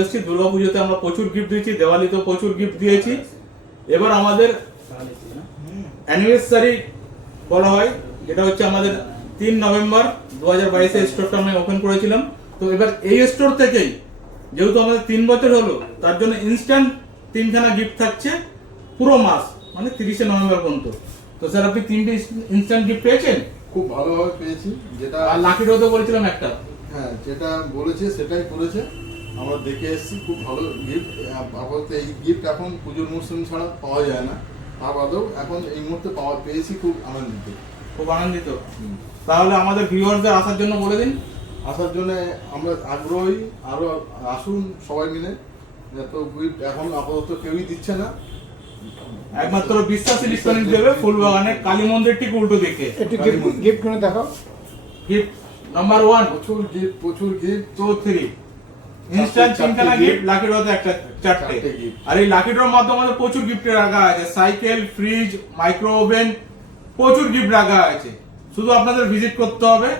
এসেছি দুর্গাপুজোতে আমরা প্রচুর গিফট দিয়েছি, দেওয়ালিতে প্রচুর গিফট দিয়েছি। এবার আমাদের অ্যানিভার্সারি বলা হয়, যেটা হচ্ছে আমাদের 3 নভেম্বর 2022-এ স্টোরটা আমি ওপেন করেছিলাম। তো এবার এই স্টোর থেকেই যেহেতু আমাদের 3 বছর হলো, তার জন্য ইনস্ট্যান্ট 3খানা গিফট থাকছে পুরো মাস, মানে 30শে নভেম্বর পর্যন্ত। তো স্যার আপনি 3টে ইনস্ট্যান্ট গিফট পেয়েছেন? খুব ভালোভাবে পেয়েছি। যেটা আর লাকি ড্রতে বলেছিলাম একটা। হ্যাঁ, যেটা বলেছে সেটাই করেছে। আমরা দেখে এসেছি, খুব ভালো গিফট। আপাতত এই গিফট এখন পুজোর মরশুম ছাড়া পাওয়া যায় না, তা বাদেও এখন এই মুহূর্তে পেয়েছি, খুব আনন্দিত। খুব আনন্দিত। তাহলে আমাদের ভিউয়ারদের আসার জন্য বলে দিন। আসার জন্য আমরা আগ্রহী, আরো আসুন সবাই মিলে। এত গিফট এখন আপাতত কেউই দিচ্ছে না, একমাত্র বিশ্বাস ইলেকট্রনিক্স দেবে ফুলবাগানে কালী মন্দির ঠিক উল্টো দিকে। একটু গিফট করে দেখাও। গিফট নাম্বার 1, প্রচুর গিফট 2, 3 ইনস্ট্যান্ট 3খানা গিফট, লাকি ড্রতে একটা 4টে। আর এই লাকি ড্রর মাধ্যমে আমাদের প্রচুর গিফট রাখা আছে, সাইকেল, ফ্রিজ, মাইক্রো ওভেন, প্রচুর গিফট রাখা আছে। শুধু আপনাদের ভিজিট করতে হবে।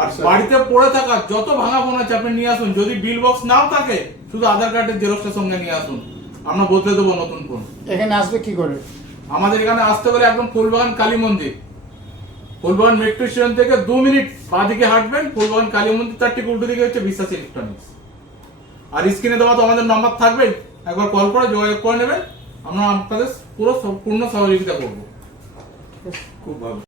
আর বাড়িতে পড়ে থাকা যত ভাঙা ফোন আছে আপনি নিয়ে আসুন। যদি বিল বক্স নাও থাকে, শুধু আধার কার্ডের জেরক্সটা সঙ্গে নিয়ে আসুন, আমরা বদলে দেবো নতুন ফোন। এখানে আসবে কি করে? আমাদের এখানে আসতে গেলে একদম ফুলবাগান কালী মন্দির, ফুলবাগান মেট্রো স্টেশন থেকে 2 মিনিট বাঁদিকে হাঁটবেন, ফুলবাগান কালী মন্দির, তার ঠিক উল্টো দিকে হচ্ছে বিশ্বাস ইলেকট্রনিক্স। আর স্ক্রিনে দেওয়া তো আমাদের নাম্বার থাকবে, একবার কল করে যোগাযোগ করে নেবেন, আমরা আপনাদের পুরো সম্পূর্ণ সহযোগিতা করবো। খুব ভালো।